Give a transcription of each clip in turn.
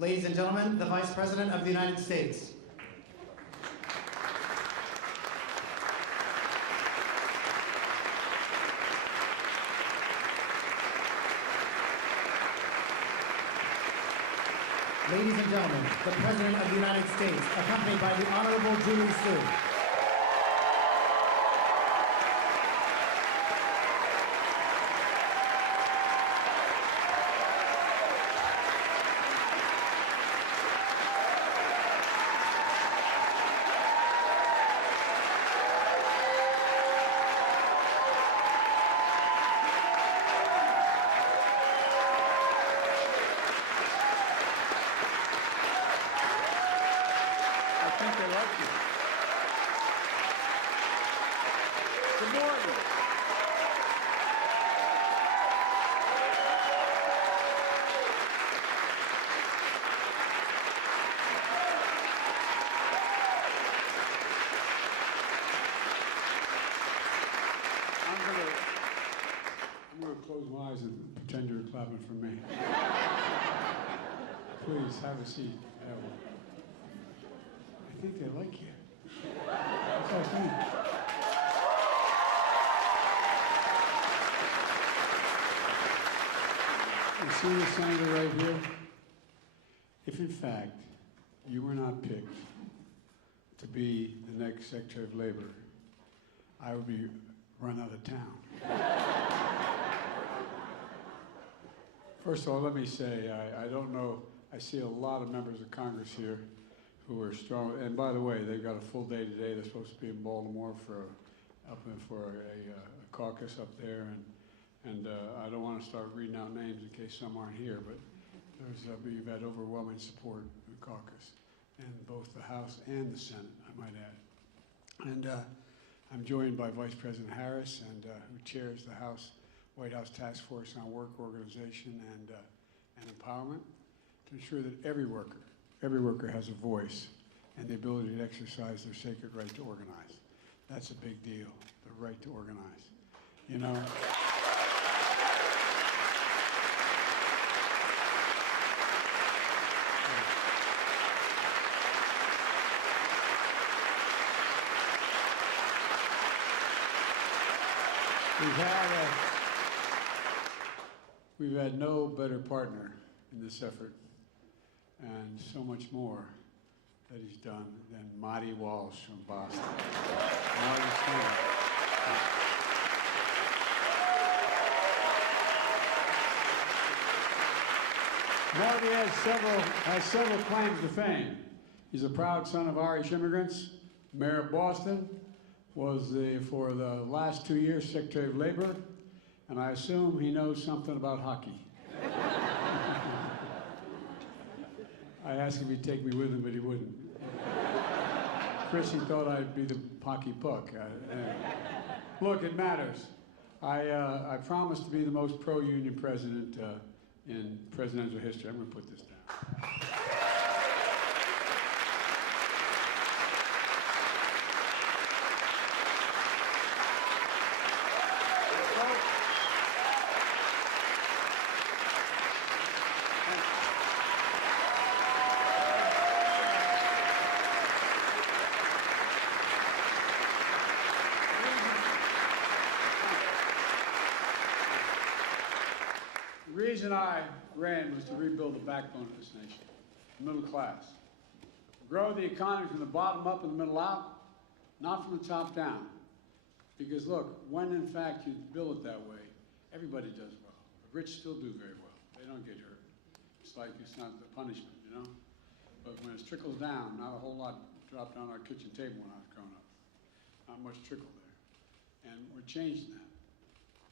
Ladies and gentlemen, the Vice President of the United States. Ladies and gentlemen, the President of the United States, accompanied by the Honorable Julie Su. Close my eyes and pretend you're clapping for me. Please, have a seat. I think they like you. That's what I think. You see this senator right here? If in fact you were not picked to be the next Secretary of Labor, I would be run out of town. First of all, let me say, I don't know, I see a lot of members of Congress here who are strong. And by the way, they've got a full day today. They're supposed to be in Baltimore for a caucus up there. And I don't want to start reading out names in case some aren't here, but you've had overwhelming support in the caucus, in both the House and the Senate, I might add. And I'm joined by Vice President Harris, who chairs the White House Task Force on Work Organization and Empowerment, to ensure that every worker has a voice and the ability to exercise their sacred right to organize. That's a big deal, the right to organize. You know? We've had no better partner in this effort, and so much more that he's done than Marty Walsh from Boston. Marty has several claims to fame. He's a proud son of Irish immigrants, mayor of Boston, was for the last 2 years Secretary of Labor, and I assume he knows something about hockey. I asked him if he'd take me with him, but he wouldn't. Chrissy thought I'd be the hockey puck. Look, it matters. I promised to be the most pro-union president in presidential history. I'm going to put this down. The reason I ran was to rebuild the backbone of this nation, the middle class. Grow the economy from the bottom up and the middle out, not from the top down. Because look, when in fact you build it that way, everybody does well. The rich still do very well. They don't get hurt. It's like it's not the punishment, you know? But when it trickles down, not a whole lot dropped on our kitchen table when I was growing up. Not much trickle there. And we're changing that.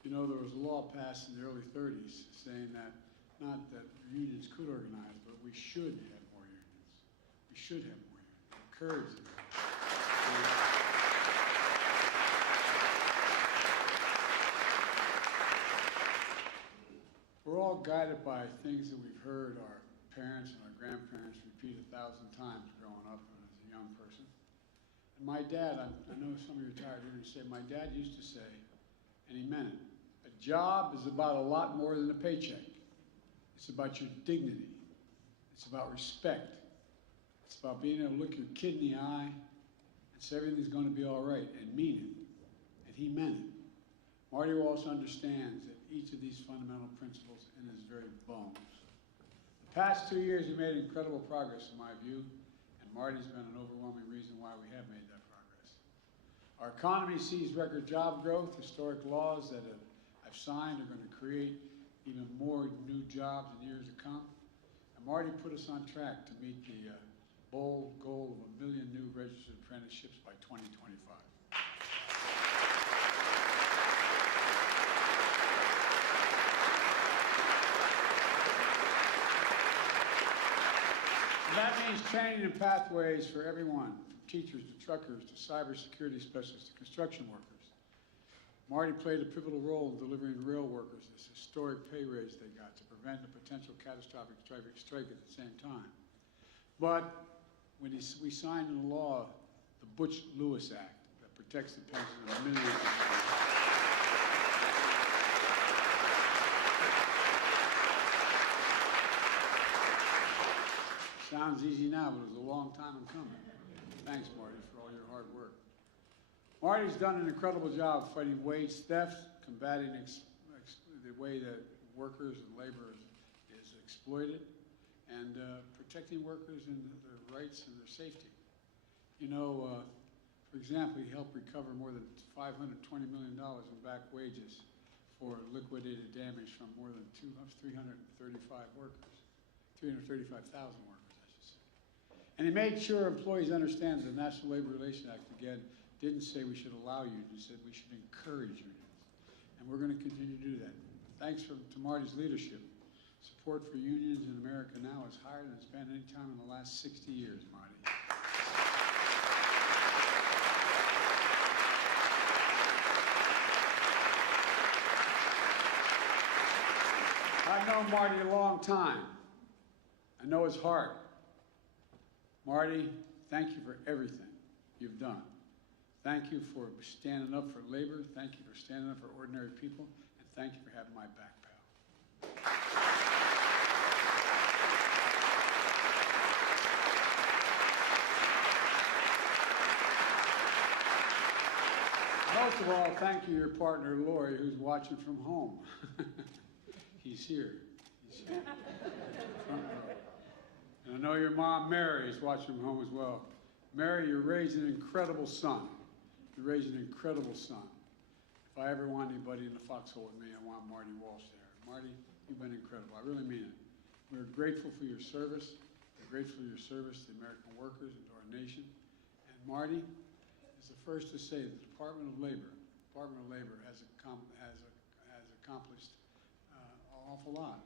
You know, there was a law passed in the early 30s saying that, not that unions could organize, but we should have more unions. We should have more unions. Encourage them. We're all guided by things that we've heard our parents and our grandparents repeat 1,000 times growing up as a young person. And my dad, I know some of you are tired of hearing me say, my dad used to say, and he meant it, a job is about a lot more than a paycheck. It's about your dignity. It's about respect. It's about being able to look your kid in the eye and say everything's going to be all right and mean it. And he meant it. Marty Walsh understands that each of these fundamental principles in his very bones. The past 2 years, he made incredible progress in my view, and Marty's been an overwhelming reason why we have made that progress. Our economy sees record job growth. Historic laws that I've signed are going to create even more new jobs in years to come. And Marty put us on track to meet the bold goal of 1 million new registered apprenticeships by 2025. And that means training and pathways for everyone, from teachers to truckers to cybersecurity specialists to construction workers. Marty played a pivotal role in delivering rail workers this historic pay raise they got to prevent a potential catastrophic strike at the same time. But when we signed into law the Butch-Lewis Act that protects the pensions of millions of people. Sounds easy now, but it was a long time in coming. Thanks, Marty, for all your hard work. Marty's done an incredible job fighting wage theft, combating the way that workers and labor is exploited, and protecting workers and their rights and their safety. You know, for example, he helped recover more than $520 million in back wages for liquidated damage from more than 335,000 workers, I should say. And he made sure employees understand the National Labor Relations Act, again, didn't say we should allow unions, it said we should encourage unions. And we're going to continue to do that. Thanks to Marty's leadership. Support for unions in America now is higher than it's been any time in the last 60 years, Marty. I've known Marty a long time. I know his heart. Marty, thank you for everything you've done. Thank you for standing up for labor. Thank you for standing up for ordinary people. And thank you for having my back, pal. Most of all, thank you, your partner, Lori, who's watching from home. He's here. He's here. Front row. And I know your mom, Mary, is watching from home as well. Mary, you're raising an incredible son. You're raising an incredible son. If I ever want anybody in the foxhole with me, I want Marty Walsh there. Marty, you've been incredible. I really mean it. We're grateful for your service. We're grateful for your service to the American workers and to our nation. And Marty is the first to say that the Department of Labor has accomplished an awful lot.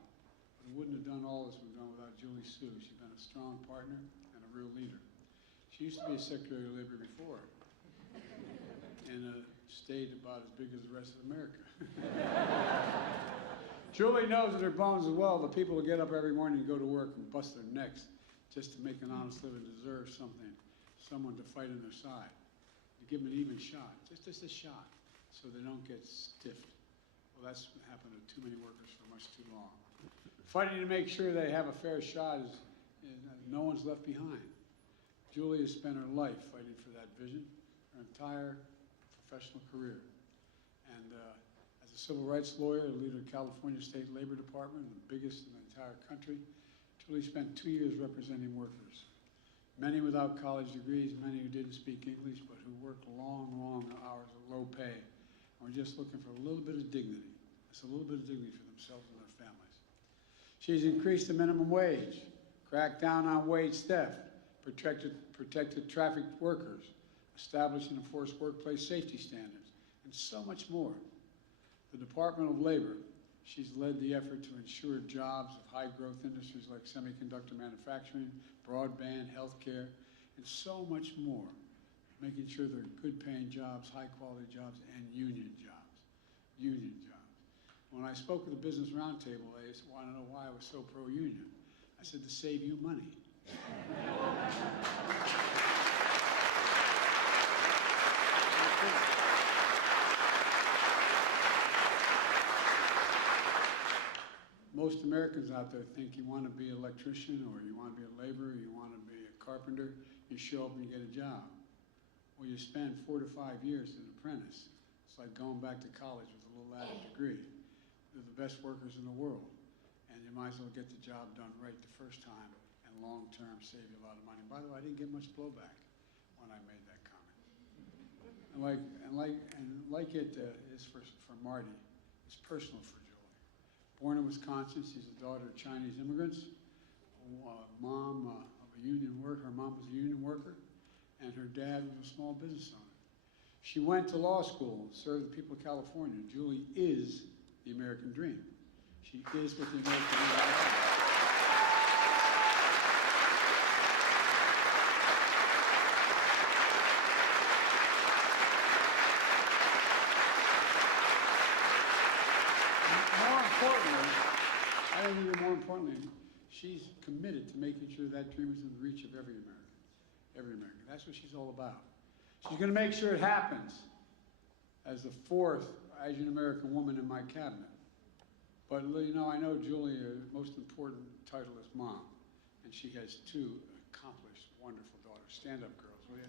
But it wouldn't have done all this we've done without Julie Sue. She's been a strong partner and a real leader. She used to be a Secretary of Labor before in a state about as big as the rest of America. Julie knows in her bones as well the people who get up every morning and go to work and bust their necks just to make an honest living deserve something, someone to fight on their side. You give them an even shot, just a shot, so they don't get stiffed. Well, that's happened to too many workers for much too long. Fighting to make sure they have a fair shot is no one's left behind. Julie has spent her life fighting for that vision, her entire professional career. And as a civil rights lawyer, a leader of California State Labor Department, the biggest in the entire country, Julie spent 2 years representing workers. Many without college degrees, many who didn't speak English, but who worked long, long hours at low pay, and were just looking for a little bit of dignity. Just a little bit of dignity for themselves and their families. She's increased the minimum wage, cracked down on wage theft, protected trafficked workers, established and enforced workplace safety standards, and so much more. The Department of Labor, she's led the effort to ensure jobs of high-growth industries like semiconductor manufacturing, broadband, healthcare, and so much more, making sure they're good-paying jobs, high-quality jobs, and union jobs. Union jobs. When I spoke at the Business Roundtable, they want to know why I was so pro-union. I said, to save you money. most Americans out there think you want to be an electrician, or you want to be a laborer, you want to be a carpenter, you show up and you get a job. Well, you spend 4 to 5 years as an apprentice. It's like going back to college with a little added degree. They're the best workers in the world, and you might as well get the job done right the first time and long-term save you a lot of money. By the way, I didn't get much blowback when I made that comment. And like it is for Marty, it's personal for Julie. Born in Wisconsin, she's the daughter of Chinese immigrants. Mom of a union worker. Her mom was a union worker, and her dad was a small business owner. She went to law school, served the people of California. Julie is the American dream. She is what the American dream is. I think even more importantly, she's committed to making sure that dream is in the reach of every American. Every American. That's what she's all about. She's going to make sure it happens as the 4th Asian American woman in my cabinet. But you know, I know Julia's most important title is mom, and she has 2 accomplished, wonderful daughters. Stand up, girls, will you?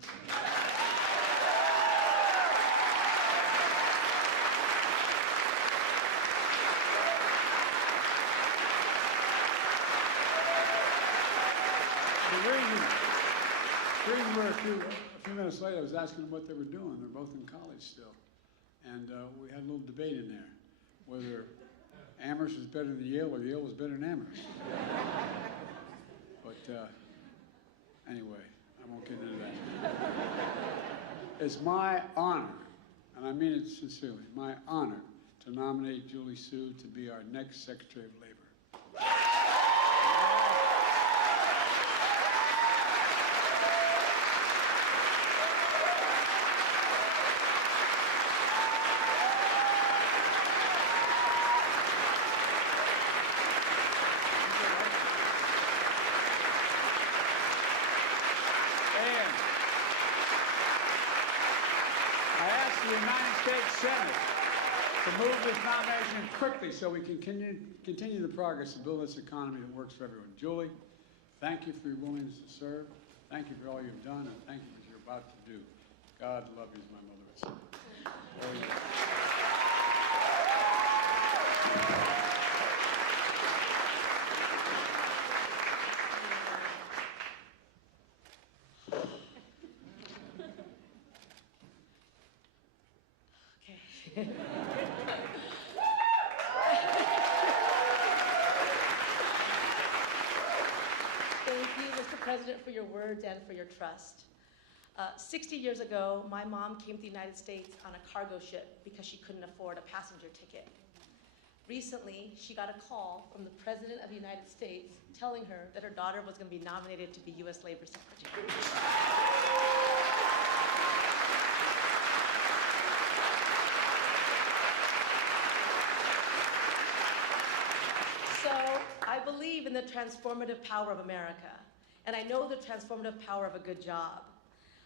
A few minutes later, I was asking them what they were doing. They're both in college still. And we had a little debate in there, whether Amherst was better than Yale or Yale was better than Amherst. But anyway, I won't get into that. It's my honor, and I mean it sincerely, my honor to nominate Julie Su to be our next Secretary of Labor. Senate to move this nomination quickly so we can continue the progress to build this economy that works for everyone. Julie, thank you for your willingness to serve. Thank you for all you've done, and thank you for what you're about to do. God love you, as my mother would say. For your words and for your trust. 60 years ago, my mom came to the United States on a cargo ship because she couldn't afford a passenger ticket. Recently, she got a call from the President of the United States telling her that her daughter was going to be nominated to be U.S. Labor Secretary. So I believe in the transformative power of America. And I know the transformative power of a good job.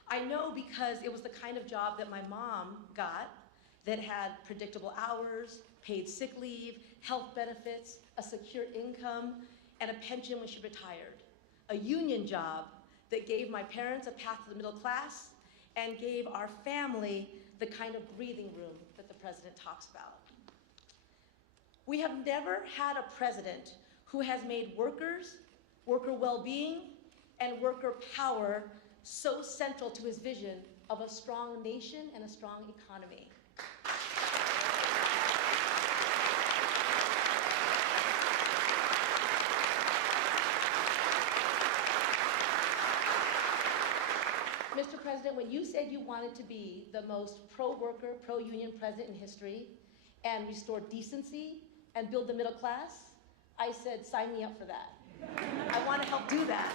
I know because it was the kind of job that my mom got that had predictable hours, paid sick leave, health benefits, a secure income, and a pension when she retired. A union job that gave my parents a path to the middle class and gave our family the kind of breathing room that the president talks about. We have never had a president who has made workers, worker well-being, and worker power so central to his vision of a strong nation and a strong economy. Mr. President, when you said you wanted to be the most pro-worker, pro-union president in history and restore decency and build the middle class, I said, sign me up for that. I want to help do that.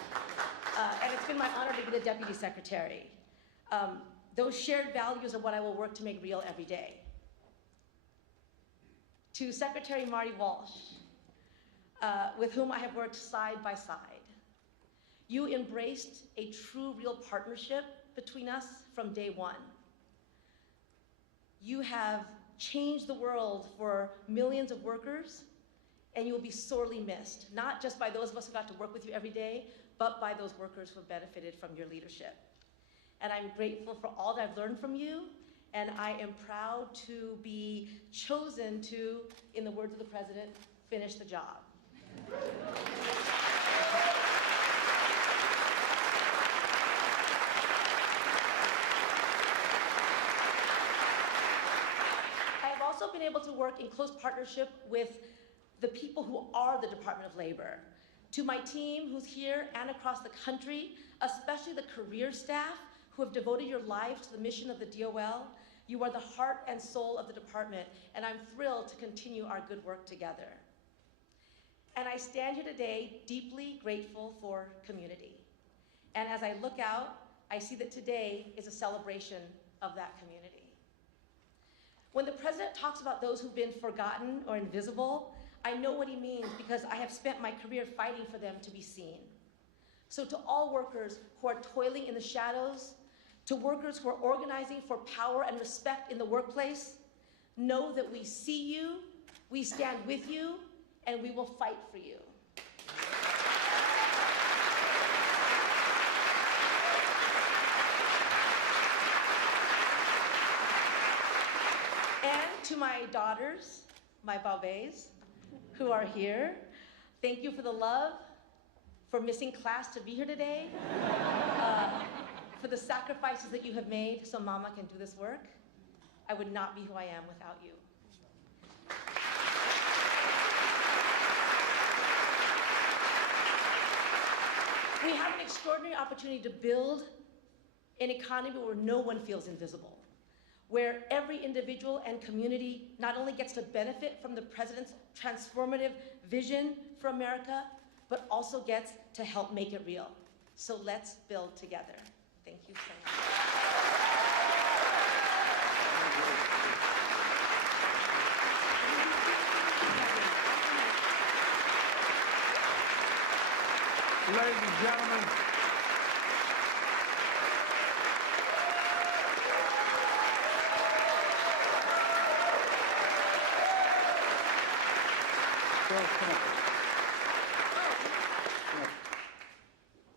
And it's been my honor to be the Deputy Secretary. Those shared values are what I will work to make real every day. To Secretary Marty Walsh, with whom I have worked side by side, you embraced a true, real partnership between us from day one. You have changed the world for millions of workers and you will be sorely missed, not just by those of us who got to work with you every day, but by those workers who have benefited from your leadership. And I'm grateful for all that I've learned from you, and I am proud to be chosen to, in the words of the President, finish the job. I have also been able to work in close partnership with the people who are the Department of Labor. To my team who's here and across the country, especially the career staff who have devoted your lives to the mission of the DOL, you are the heart and soul of the department, and I'm thrilled to continue our good work together. And I stand here today deeply grateful for community. And as I look out, I see that today is a celebration of that community. When the President talks about those who've been forgotten or invisible, I know what he means because I have spent my career fighting for them to be seen. So to all workers who are toiling in the shadows, to workers who are organizing for power and respect in the workplace, know that we see you, we stand with you, and we will fight for you. And to my daughters, my babes, who are here, thank you for the love, for missing class to be here today, for the sacrifices that you have made so Mama can do this work. I would not be who I am without you. We have an extraordinary opportunity to build an economy where no one feels invisible, where every individual and community not only gets to benefit from the President's transformative vision for America, but also gets to help make it real. So let's build together. Thank you so much. Ladies and gentlemen,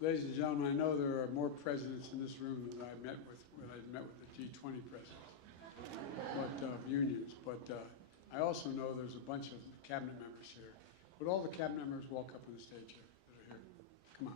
ladies and gentlemen, I know there are more presidents in this room than I've met with the G20 presidents, of unions. But I also know there's a bunch of cabinet members here. Would all the cabinet members walk up on the stage here that are here? Come on.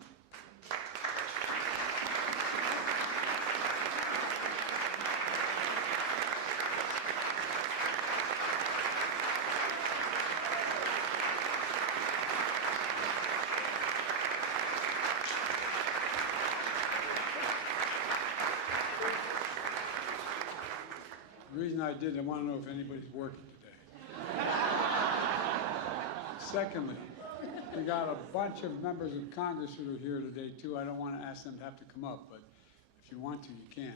The reason I did, I want to know if anybody's working today. Secondly, we got a bunch of members of Congress who are here today too. I don't want to ask them to have to come up, but if you want to, you can.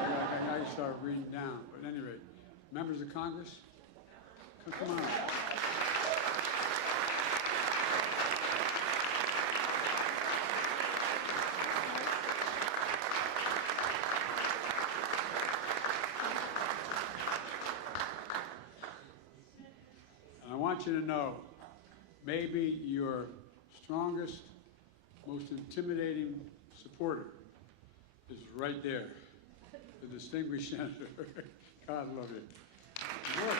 I can start reading down, but at any rate, members of Congress, come on. I want you to know, maybe your strongest, most intimidating supporter is right there, the distinguished senator. God love you. Look.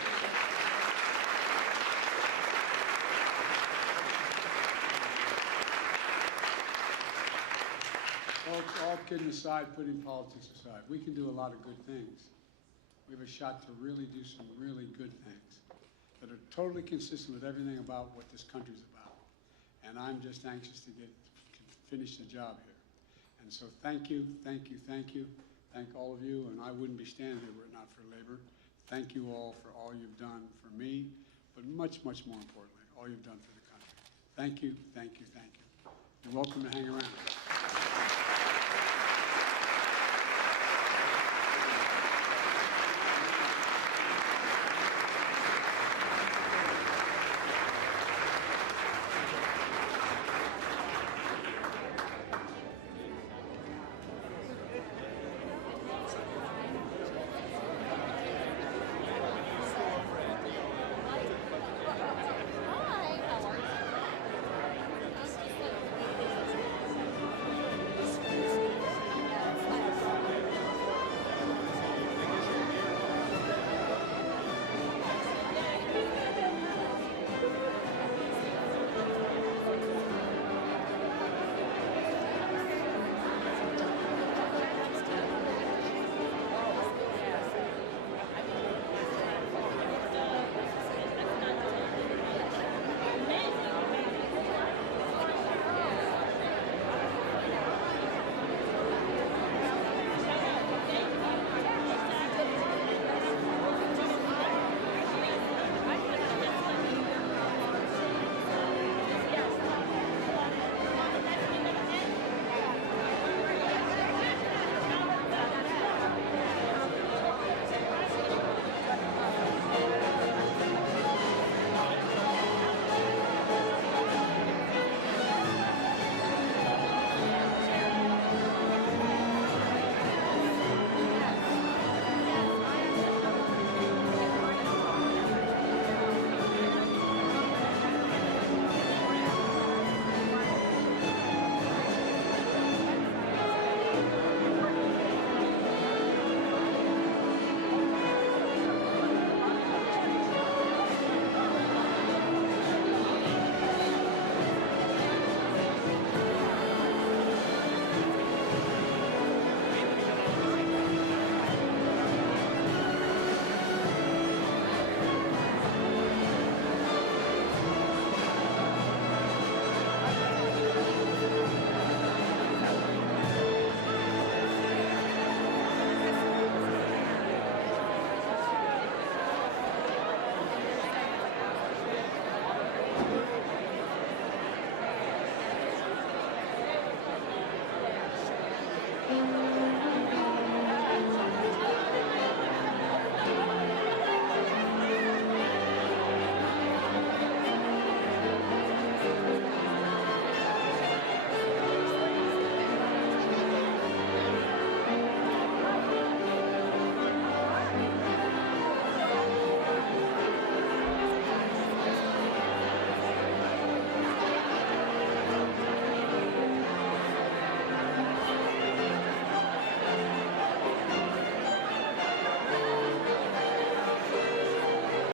All kidding aside, putting politics aside, we can do a lot of good things. We have a shot to really do some really good things that are totally consistent with everything about what this country's about. And I'm just anxious to finish the job here. And so thank you, thank you, thank you. Thank all of you, and I wouldn't be standing here were it not for labor. Thank you all for all you've done for me, but much, much more importantly, all you've done for the country. Thank you, thank you, thank you. You're welcome to hang around.